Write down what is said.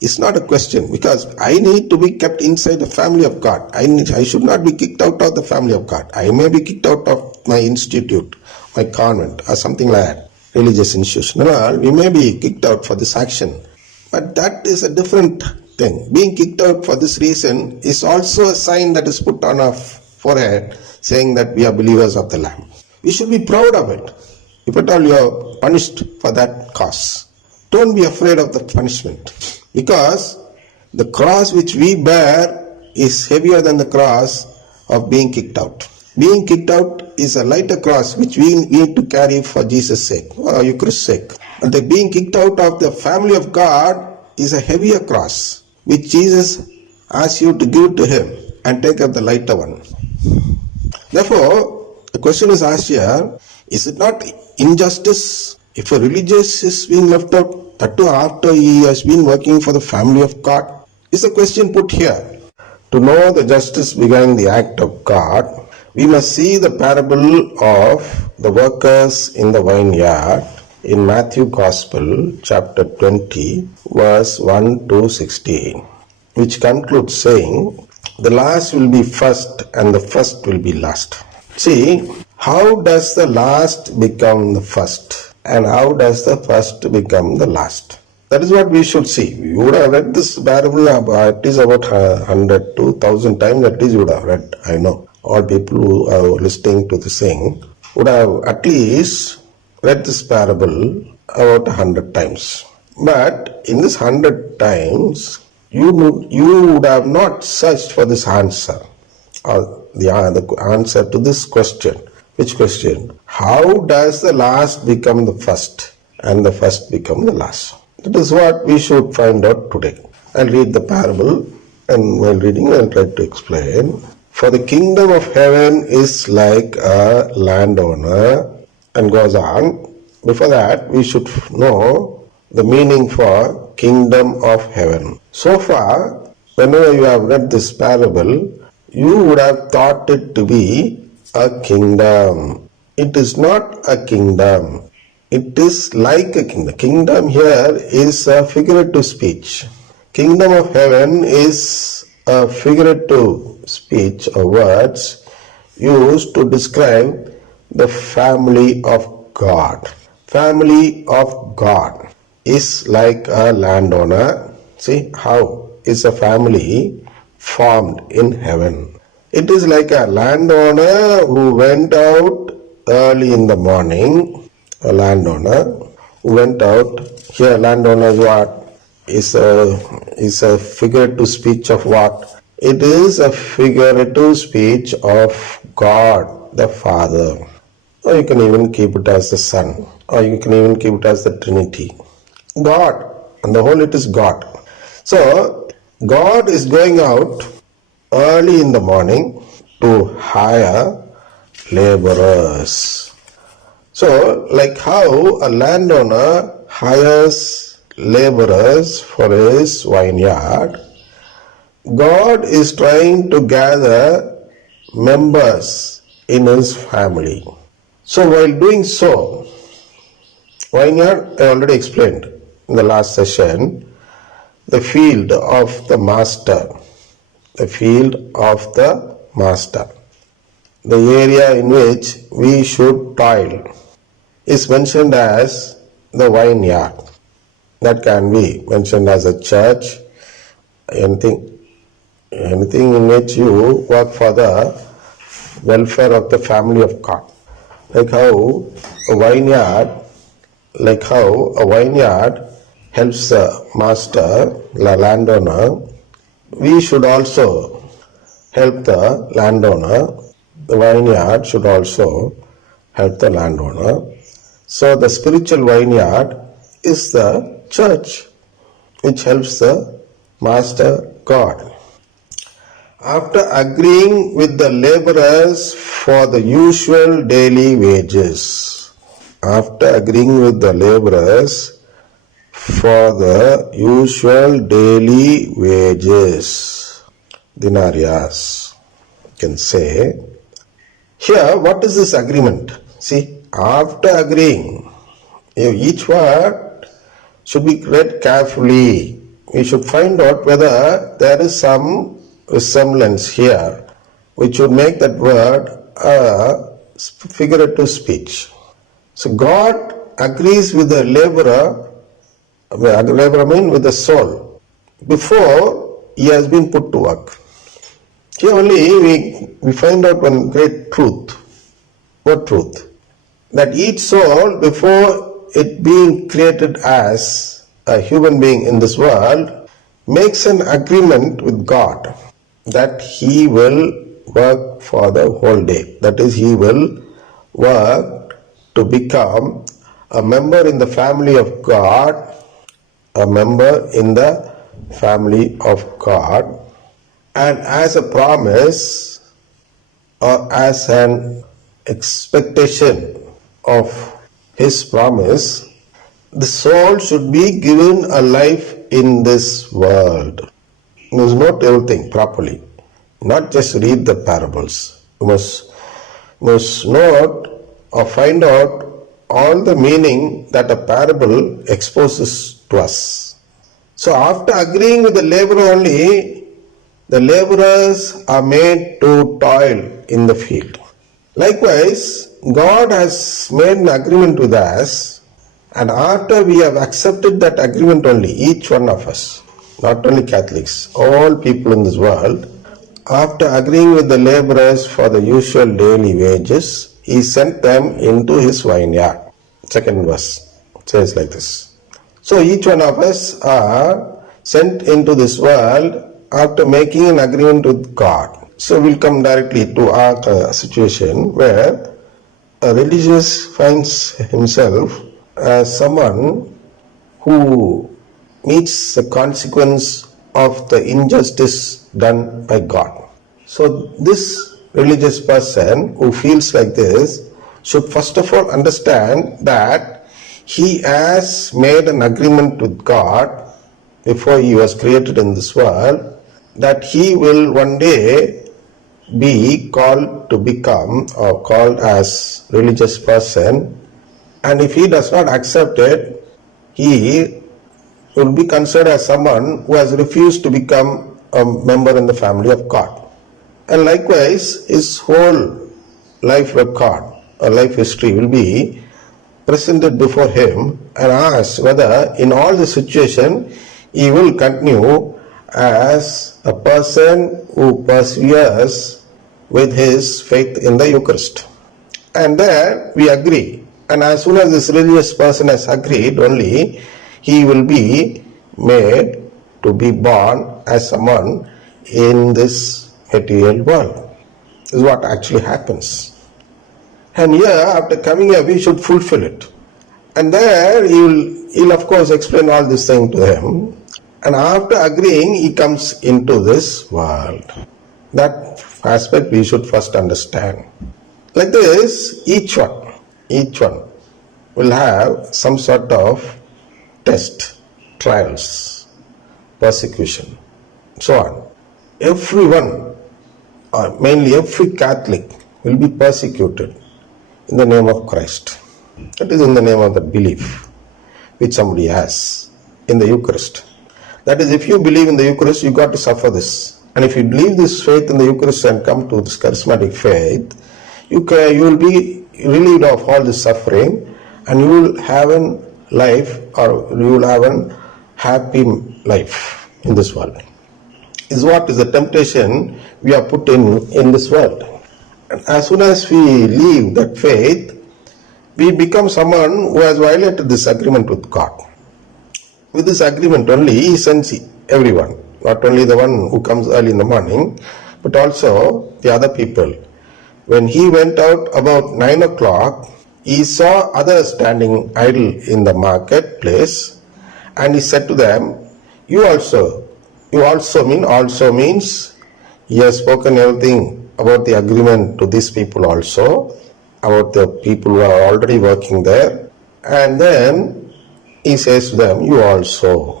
It's not a question, because I need to be kept inside the family of God. I should not be kicked out of the family of God. I may be kicked out of my institute, my convent, or something like that, religious institution. We may be kicked out for this action. But that is a different thing. Being kicked out for this reason is also a sign that is put on our forehead saying that we are believers of the Lamb. We should be proud of it. If at all you are punished for that cause, don't be afraid of the punishment, because the cross which we bear is heavier than the cross of being kicked out. Being kicked out is a lighter cross which we need to carry for Jesus' sake, or Eucharist's sake. But the being kicked out of the family of God is a heavier cross which Jesus asks you to give to Him and take up the lighter one. Therefore, the question is asked here, is it not injustice if a religious is being left out, that too after he has been working for the family of God? Is the question put here. To know the justice behind the act of God, we must see the parable of the workers in the vineyard in Matthew Gospel, chapter 20, verse 1 to 16, which concludes saying, the last will be first and the first will be last. See, how does the last become the first, and how does the first become the last? That is what we should see. You would have read this parable at least about 100 to 1,000 times, at least you would have read. I know all people who are listening to this thing would have at least read this parable about 100 times. But in this 100 times, you would have not searched for this answer, or the answer to this question. Which question? How does the last become the first and the first become the last? That is what we should find out today. I'll read the parable, and while reading I'll try to explain. For the kingdom of heaven is like a landowner, and goes on. Before that, we should know the meaning for kingdom of heaven. So far, whenever you have read this parable, you would have thought it to be a kingdom. It is not a kingdom. It is like a kingdom. Kingdom here is a figurative speech. Kingdom of heaven is a figurative speech or words used to describe the family of God. Family of God is like a landowner. See how is a family formed in heaven. It is like a landowner who went out early in the morning. A landowner who went out. Here landowner is what? Is a figurative speech of what? It is a figurative speech of God the Father. Or you can even keep it as the Son. Or you can even keep it as the Trinity. God. On the whole, it is God. So, God is going out early in the morning to hire laborers. So, like how a landowner hires laborers for his vineyard, God is trying to gather members in his family. So, while doing so, vineyard, I already explained in the last session, the field of the master. The field of the master. The area in which we should toil is mentioned as the vineyard. That can be mentioned as a church, anything in which you work for the welfare of the family of God. Like how a vineyard helps the master, the landowner, we should also help the landowner. The vineyard should also help the landowner. So the spiritual vineyard is the church which helps the master God. After agreeing with the laborers for the usual daily wages, after agreeing with the laborers for the usual daily wages, denarius, you can say. Here, what is this agreement? See, after agreeing, each word should be read carefully. we should find out whether there is some resemblance here which would make that word a figurative speech. So God agrees with the laborer, with the soul, before he has been put to work. Here only we find out one great truth. What truth? That each soul, before it being created as a human being in this world, makes an agreement with God that he will work for the whole day. That is, he will work to become a member in the family of God, a member in the family of God, and as a promise or as an expectation of his promise, the soul should be given a life in this world. You must note everything properly, not just read the parables. You must note or find out all the meaning that a parable exposes to us. So after agreeing with the laborer only, the laborers are made to toil in the field. Likewise, God has made an agreement with us, and after we have accepted that agreement only, each one of us, not only Catholics, all people in this world, after agreeing with the laborers for the usual daily wages, he sent them into his vineyard. Second verse says like this. So each one of us are sent into this world after making an agreement with God. So we'll come directly to our situation where a religious finds himself as someone who meets the consequence of the injustice done by God. So this religious person who feels like this should first of all understand that he has made an agreement with God before he was created in this world, that he will one day be called to become or called as religious person, and if he does not accept it, he will be considered as someone who has refused to become a member in the family of God. And likewise, his whole life record or life history will be presented before him and asked whether in all the situation he will continue as a person who perseveres with his faith in the Eucharist. And there we agree. And as soon as this religious person has agreed only, he will be made to be born as someone in this material world. This is what actually happens. And here, after coming here, we should fulfill it. And there he'll of course explain all this thing to him. And after agreeing, he comes into this world. That aspect we should first understand. Like this, each one will have some sort of test, trials, persecution, so on. Everyone, mainly every Catholic, will be persecuted in the name of Christ. That is in the name of the belief which somebody has in the Eucharist. That is, if you believe in the Eucharist, you got to suffer this. And if you leave this faith in the Eucharist and come to this charismatic faith, you will be relieved of all this suffering, and you will have a life, or you will have a happy life in this world. Is what is the temptation we are put in this world. And as soon as we leave that faith, we become someone who has violated this agreement with God. With this agreement only, he sends everyone, not only the one who comes early in the morning, but also the other people. When he went out about 9 o'clock, he saw others standing idle in the marketplace, and he said to them, you also means he has spoken everything about the agreement to these people also, about the people who are already working there, and then he says to them, you also.